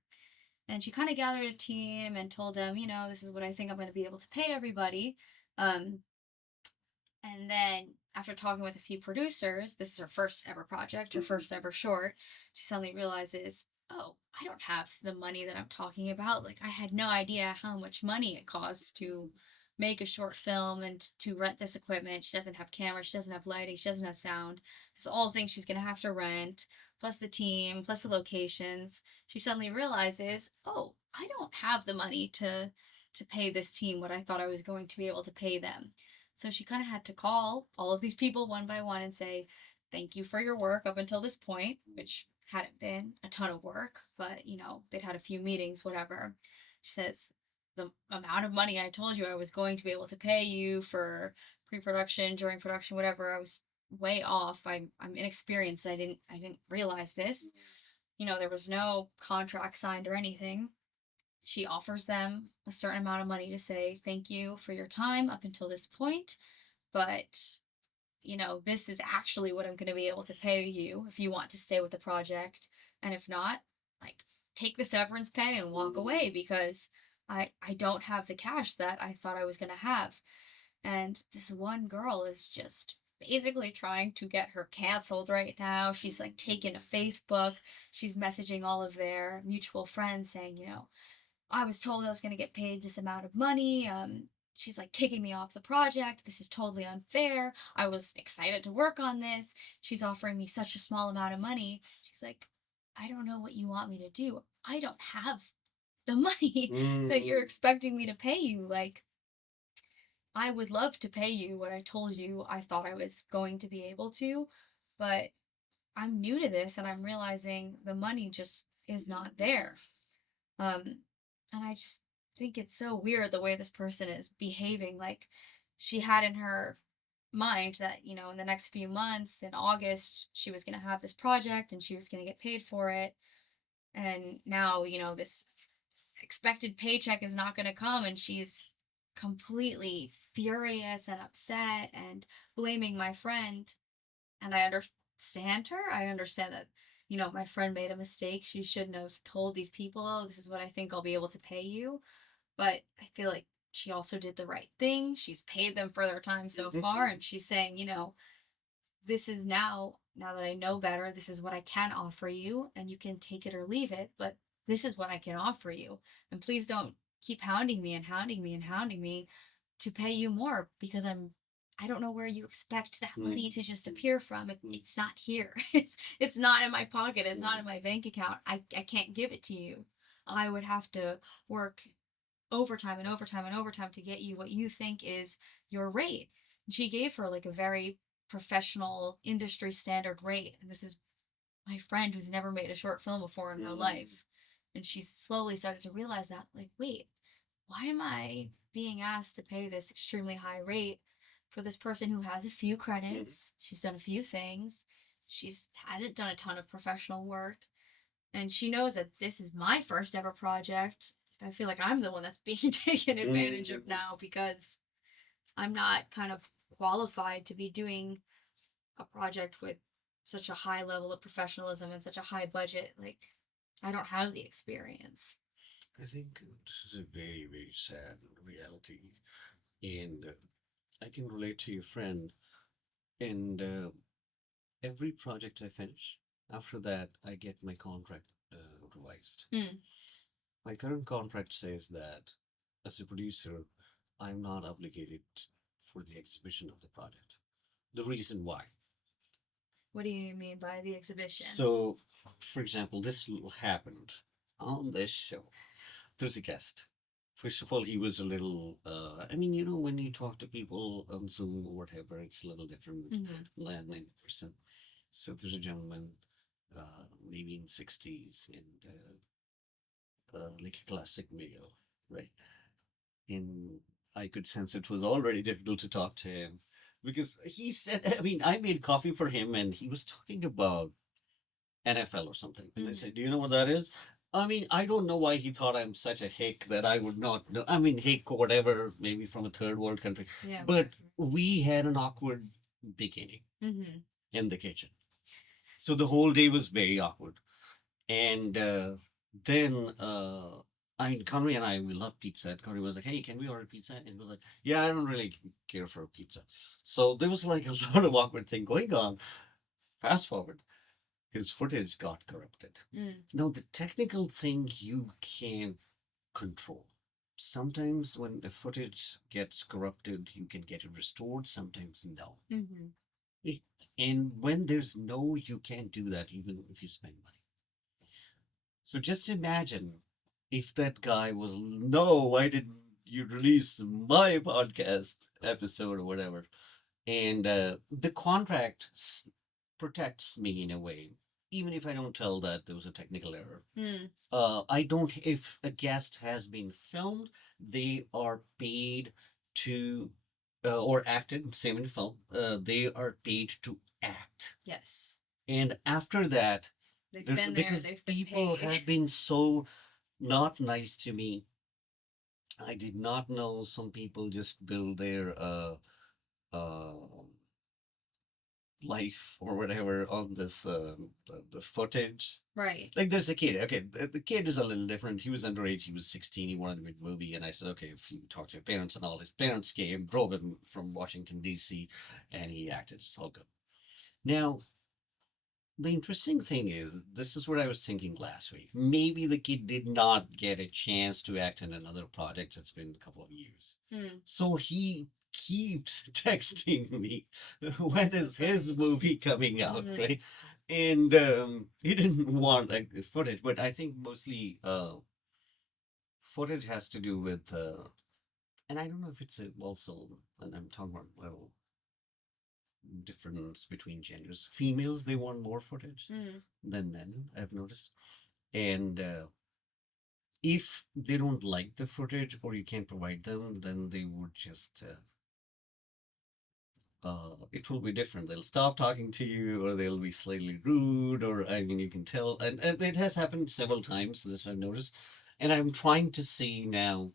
And she kind of gathered a team and told them, you know, this is what I think I'm going to be able to pay everybody. Um, and then after talking with a few producers, this is her first ever project, her first ever short, she suddenly realizes, oh, I don't have the money that I'm talking about. Like, I had no idea how much money it costs to make a short film and to rent this equipment. She doesn't have cameras, she doesn't have lighting, she doesn't have sound. This is all things she's going to have to rent, plus the team, plus the locations. She suddenly realizes, oh, I don't have the money to pay this team what I thought I was going to be able to pay them. So she kind of had to call all of these people one by one and say, thank you for your work up until this point, which hadn't been a ton of work, but you know, they'd had a few meetings, whatever. She says, the amount of money I told you I was going to be able to pay you for pre-production, during production, whatever, I was way off. I'm inexperienced. I didn't realize this. You know, there was no contract signed or anything. She offers them a certain amount of money to say thank you for your time up until this point, but you know, this is actually what I'm going to be able to pay you if you want to stay with the project, and if not, like, take the severance pay and walk away because I don't have the cash that I thought I was going to have. And this one girl is just basically trying to get her canceled right now. She's like taken to Facebook. She's messaging all of their mutual friends saying, you know, I was told I was going to get paid this amount of money. She's like kicking me off the project. This is totally unfair. I was excited to work on this. She's offering me such a small amount of money. She's like, I don't know what you want me to do. I don't have the money that you're expecting me to pay you. Like, I would love to pay you what I told you I thought I was going to be able to, but I'm new to this and I'm realizing the money just is not there. Um, and I just think it's so weird the way this person is behaving. Like, she had in her mind that, you know, in the next few months, in August, she was going to have this project and she was going to get paid for it. And now, you know, this expected paycheck is not going to come, and she's completely furious and upset and blaming my friend. And I understand her. I understand that, you know, my friend made a mistake. She shouldn't have told these people, oh, this is what I think I'll be able to pay you. But I feel like she also did the right thing. She's paid them for their time so far. And she's saying, you know, this is now that I know better, this is what I can offer you. And you can take it or leave it. But this is what I can offer you. And please don't keep hounding me and hounding me and hounding me to pay you more because I don't know where you expect that money to just appear from. It's not here. It's not in my pocket. It's not in my bank account. I can't give it to you. I would have to work overtime and overtime and overtime to get you what you think is your rate. And she gave her like a very professional industry standard rate. And this is my friend who's never made a short film before in her life. And she slowly started to realize that, like, wait, why am I being asked to pay this extremely high rate for this person who has a few Mhm. credits? She's done a few things. She's hasn't done a ton of professional work. And she knows that this is my first ever project. I feel like I'm the one that's being taken advantage of Mhm. now because I'm not kind of qualified to be doing a project with such a high level of professionalism and such a high budget. Like, I don't have the experience. I think this is a very, very sad reality. And I can relate to your friend. And every project I finish, after that, I get my contract revised. Mm, My current contract says that as a producer, I'm not obligated for the exhibition of the project. The reason why. what do you mean by the exhibition? So, for example, happened on this show. There's a guest. First of all, he was a little, I mean, when you talk to people on Zoom or whatever, it's a little different Mm-hmm. than in person. So there's a gentleman, maybe in 60s and like a classic male, right? And I could sense it was already difficult to talk to him because he said, I mean, I made coffee for him and he was talking about NFL or something. And I Mm-hmm. said, do you know what that is? I mean, I don't know why he thought I'm such a hick that I would not know. I mean, hick or whatever, maybe from a third world country. Yeah, But whatever. we had an awkward beginning Mm-hmm. in the kitchen. So the whole day was very awkward. And then, I mean, Conry and I, we love pizza. And Conry was like, hey, can we order pizza? And he was like, yeah, I don't really care for pizza. So there was like a lot of awkward thing going on. Fast forward, his footage got corrupted. Mm. Now, the technical thing you can control. Sometimes when the footage gets corrupted, you can get it restored, sometimes no. Mm-hmm. And when there's no, you can't do that even if you spend money. So just imagine if that guy was, no, why didn't you release my podcast episode or whatever? And the contract protects me in a way, even if I don't tell that there was a technical error. Mm. I don't, if a guest has been filmed, they are paid to, or acted, same in film, they are paid to act. Yes. And after that, They've there's been there, because they've been people paid. have been so not nice to me. I did not know some people just build their uh life or whatever on this the footage. Right. Like there's a kid. Okay, the kid is a little different. He was underage. He was 16. He wanted to make a movie, and I said, okay, if you talk to your parents and all, his parents came, drove him from Washington D.C., and he acted. It's all good. Now, the interesting thing is, this is what I was thinking last week. Maybe the kid did not get a chance to act in another project. It's been a couple of years. Mm. So he keeps texting me, when is his movie coming out, Mhm. right? And he didn't want like footage, but I think mostly footage has to do with, and I don't know if it's also, and I'm talking about well, difference between genders. Females, they want more footage Mm. than men, I've noticed. And if they don't like the footage or you can't provide them, then they would just, it will be different. They'll stop talking to you or they'll be slightly rude, or I mean, you can tell. And it has happened several times, this I've noticed. And I'm trying to see now,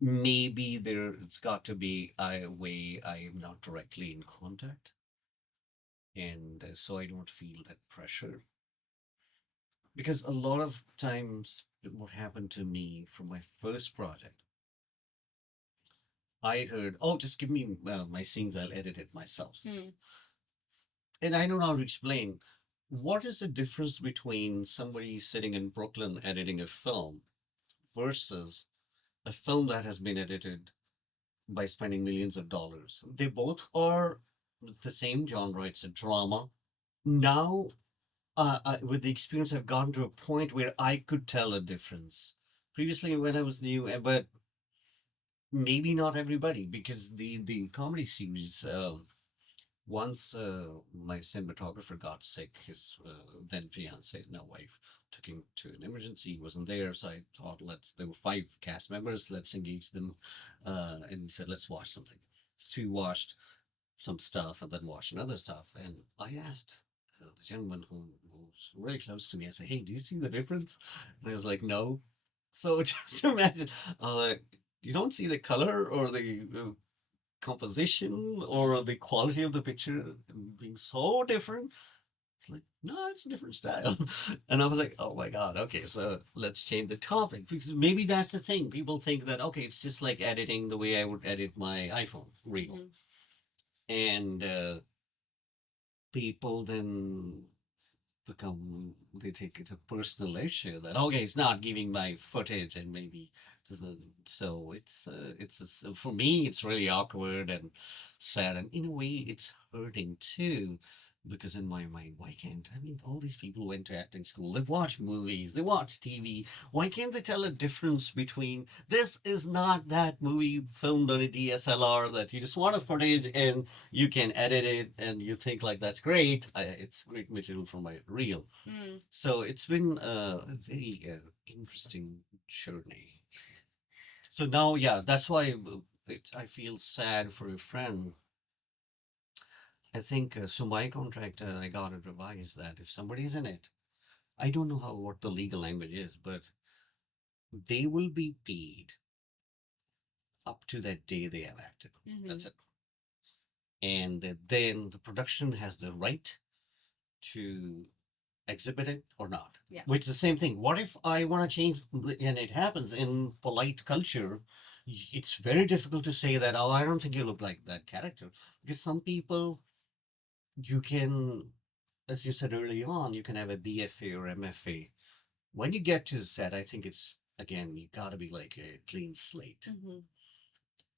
maybe it's got to be a way I am not directly in contact. And so I don't feel that pressure. Because a lot of times, what happened to me from my first project, I heard, oh, just give me my scenes, I'll edit it myself. Mm. And I don't know how to explain what is the difference between somebody sitting in Brooklyn editing a film versus a film that has been edited by spending millions of dollars. They both are the same genre, it's a drama. Now, with the experience, I've gotten to a point where I could tell a difference. Previously, when I was new, but maybe not everybody, because the comedy series. Once my cinematographer got sick, his then fiance, now wife, took him to an emergency. He wasn't there, so I thought, there were 5 cast members, let's engage them. And we said, let's watch something. So we watched some stuff and then watched another stuff. And I asked the gentleman who's really close to me, I said, hey, do you see the difference? And he was like, no. So just imagine, you don't see the color or the composition or the quality of the picture being so different. It's like, no, it's a different style. And I was like, oh my God, okay, so let's change the topic. Because maybe that's the thing. People think that, okay, it's just like editing the way I would edit my iPhone reel. Mhm. And people then they take it a personal issue that, okay, it's not giving my footage and maybe doesn't. So for me, it's really awkward and sad. And in a way, it's hurting too. Because in my mind, why can't, I mean, all these people went to acting school, they watch movies, they watch TV. Why can't they tell a difference between this is not that movie filmed on a DSLR that you just want a footage and you can edit it and you think like that's great. It's great material for my reel. Mm. So it's been a very interesting journey. So now, yeah, that's why I feel sad for a friend. I think so. My contract, I got it revised that if somebody's in it, I don't know what the legal language is, but they will be paid up to that day they have acted. Mhm. That's it. And then the production has the right to exhibit it or not. Yeah. Which is the same thing. What if I want to change, and it happens in polite culture? It's very difficult to say that, oh, I don't think you look like that character. Because some people, you can, as you said early on, you can have a BFA or MFA. When you get to the set, I think it's, again, you got to be like a clean slate. Mhm.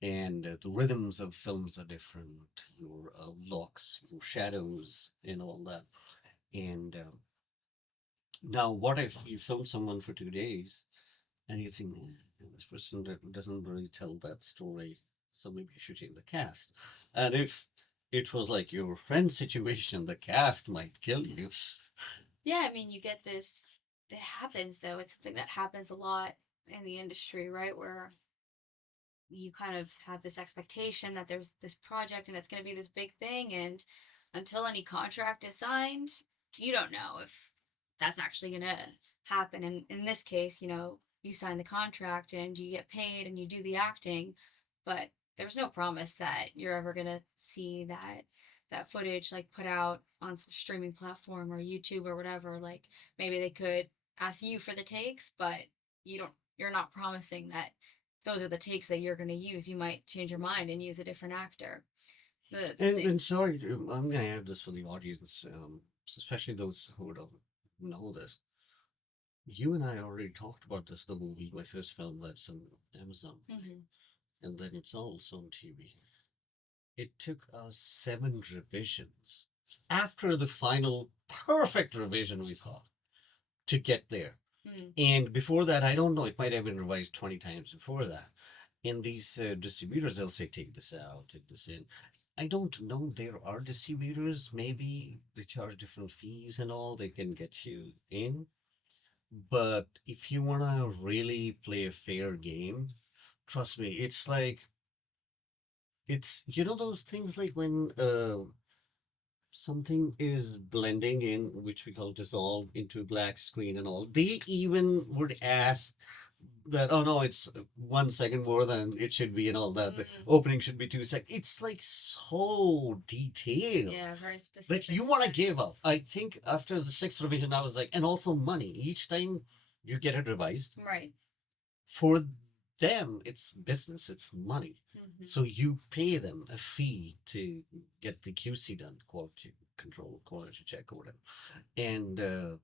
And the rhythms of films are different, your looks, your shadows, and all that. And now, what if you film someone for 2 days and you think, this person doesn't really tell that story, so maybe I should change the cast. And if it was like your friend situation, the cast might kill you. Yeah, I mean, you get this. It happens though. It's something that happens a lot in the industry, right? Where you kind of have this expectation that there's this project and it's going to be this big thing, and until any contract is signed, you don't know if that's actually going to happen. And in this case, you sign the contract and you get paid and you do the acting, but there's no promise that you're ever going to see that footage like put out on some streaming platform or YouTube or whatever. Like maybe they could ask you for the takes, but you're not promising that those are the takes that you're going to use. You might change your mind and use a different actor. And sorry, I'm going to add this for the audience, especially those who don't know this. You and I already talked about this, the movie, my first film that's on Amazon, Mm-hmm. and then it's also on TV. It took us 7 revisions after the final perfect revision we thought to get there. Mm. And before that, I don't know, it might have been revised 20 times before that. And these distributors, they'll say, take this out, take this in. I don't know, there are distributors, maybe they charge different fees and all, they can get you in. But if you want to really play a fair game, trust me, it's like, those things like when something is blending in, which we call dissolve into black screen and all, they even would ask that, oh no, it's 1 second more than it should be and all that. The opening should be 2 seconds. It's like so detailed. Yeah, very specific. But you want to give up. I think after the 6th revision, I was like, and also money. Each time you get it revised, right. for them, it's business, it's money. Mm-hmm. So you pay them a fee to get the QC done, quality control, quality check, or whatever. And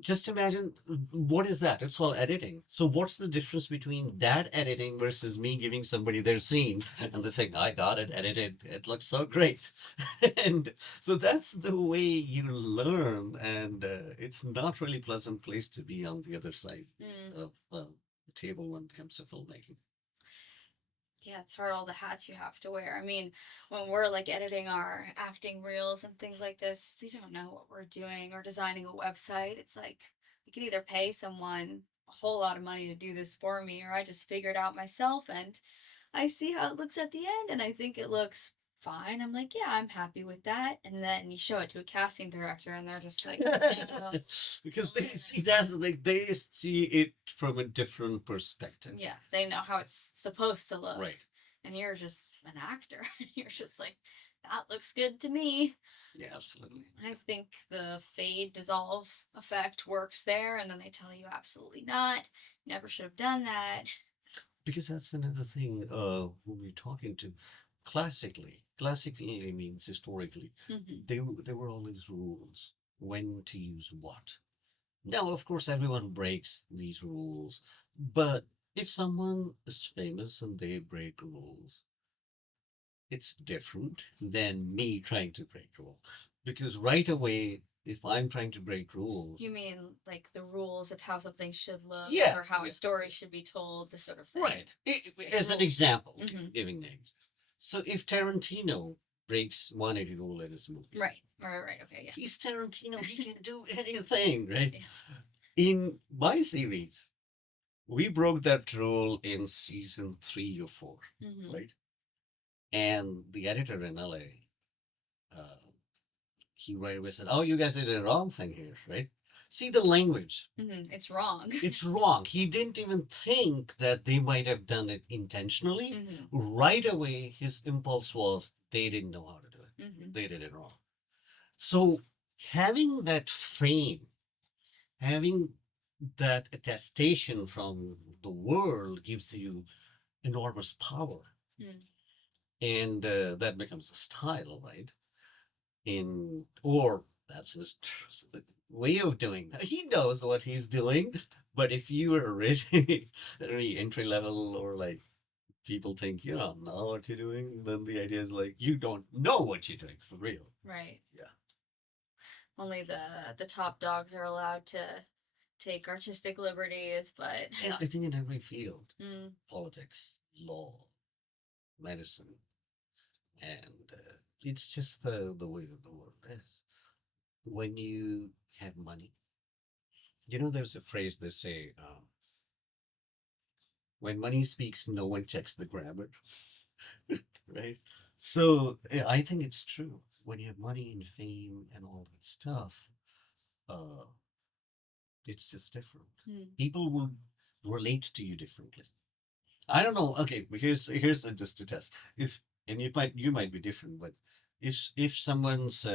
just imagine, what is that? It's all editing. So what's the difference between that editing versus me giving somebody their scene and they're saying, I got it edited, it looks so great. And so that's the way you learn. And it's not really pleasant place to be on the other side of the table when it comes to filmmaking. Yeah, it's hard, all the hats you have to wear. I mean, when we're like editing our acting reels and things like this, we don't know what we're doing, or designing a website. It's like could either pay someone a whole lot of money to do this for me, or I just figure it out myself and I see how it looks at the end and I think it looks fine. I'm like, yeah, I'm happy with that. And then you show it to a casting director and they're just like, "No." Because they see that, like, they see it from a different perspective. Yeah, they know how it's supposed to look. Right. And you're just an actor. You're just like, that looks good to me. Yeah, absolutely. I think the fade dissolve effect works there, and then they tell you absolutely not. You never should have done that. Because that's another thing when we're talking to classically means historically, there were all these rules when to use what. Now, of course, everyone breaks these rules, but if someone is famous and they break rules, it's different than me trying to break rules. Because right away, if I'm trying to break rules, You mean like the rules of how something should look, Yeah, or how yeah. a story should be told, this sort of thing. right? As an rules. example, Mhm. giving names. So if Tarantino breaks 180 rule in his movie, Right. Okay, yeah. he's Tarantino. He can do anything, right? Yeah. In my series, we broke that rule in season 3 or 4, right? And the editor in LA, uh, he right away said, "Oh, you guys did the wrong thing here, right?" See the language. It's wrong. It's wrong. He didn't even think that they might have done it intentionally. Right away, his impulse was they didn't know how to do it. They did it wrong. So having that fame, having that attestation from the world gives you enormous power. And that becomes a style, right? Or that's his way of doing that. He knows what he's doing, but if you are really, really entry level, or like people think you don't know what you're doing, then the idea is like you don't know what you're doing for real. Right. Yeah. Only the top dogs are allowed to take artistic liberties, but Yeah, I think in every field, mm, politics, law, medicine, and it's just the way of the world is. When you have money, there's a phrase they say, when money speaks, no one checks the grammar, right? So I think it's true. When you have money and fame and all that stuff, uh, it's just different. People will relate to you differently. I don't know. Okay, but here's just a test. If and you might be different, but if someone's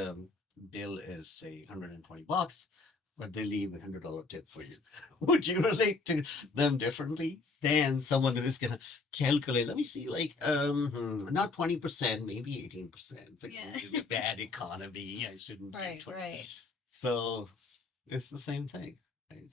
bill is say $120, but they leave $100 tip for you, would you relate to them differently than someone who is gonna calculate? Let me see, like not 20%, maybe 18%. But Yeah. in a bad economy, I shouldn't. right. So it's the same thing. Right?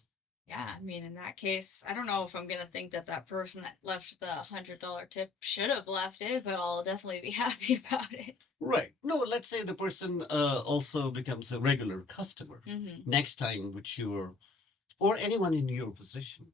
Yeah, I mean, in that case, I don't know if I'm gonna think that person that left the $100 tip should have left it, but I'll definitely be happy about it. Right. No, let's say the person also becomes a regular customer. Next time, which you're, or anyone in your position,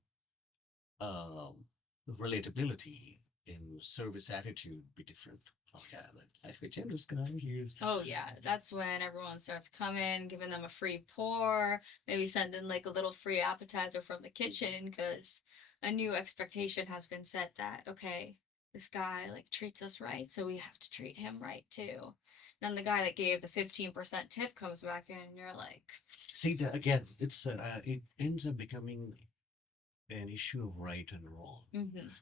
um, relatability in service attitude be different. Oh yeah, like I fit in this guy here. Oh yeah, that's when everyone starts coming, giving them a free pour, maybe sending like a little free appetizer from the kitchen, because a new expectation has been set that, okay, this guy like treats us right, so we have to treat him right too. Then the guy that gave the 15% tip comes back in, and you're like, See that again? It ends up becoming an issue of right and wrong.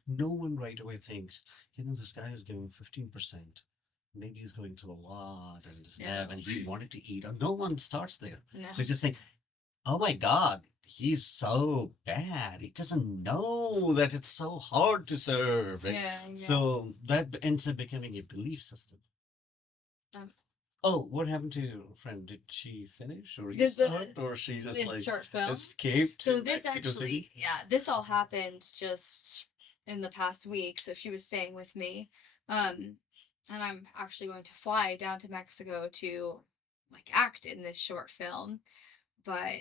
No one right away thinks, this guy is giving 15%. Maybe he's going through a lot and and he wanted to eat. No one starts there. no. They just think, oh my God, he's so bad. He doesn't know that it's so hard to serve. Right? Yeah. So that ends up becoming a belief system. Oh, what happened to your friend? Did she finish or restart, or she just like short film escaped? So this Mexico actually, City? this all happened just in the past week. So she was staying with me, and I'm actually going to fly down to Mexico to like act in this short film, but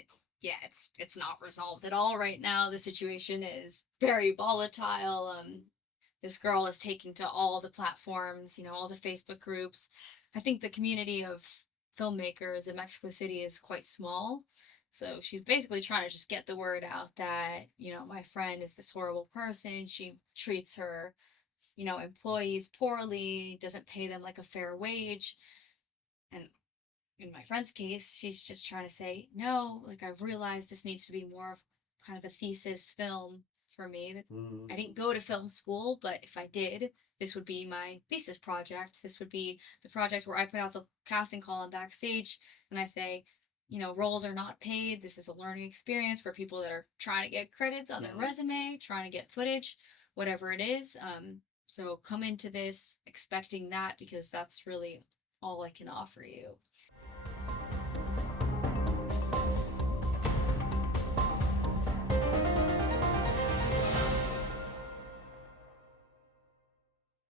yeah, it's not resolved at all right now. The situation is very volatile. This girl is taking to all the platforms, all the Facebook groups. I think the community of filmmakers in Mexico City is quite small, So she's basically trying to just get the word out that, you know, my friend is this horrible person. She treats her, you know, employees poorly, doesn't pay them like a fair wage. And in my friend's case, she's just trying to say, no, like I've realized this needs to be more of kind of a thesis film for me. That I didn't go to film school, but if I did, this would be my thesis project. This would be the project where I put out the casting call on backstage and I say, you know, roles are not paid. This is a learning experience for people that are trying to get credits on their resume, trying to get footage, whatever it is. So come into this expecting that because that's really all I can offer you.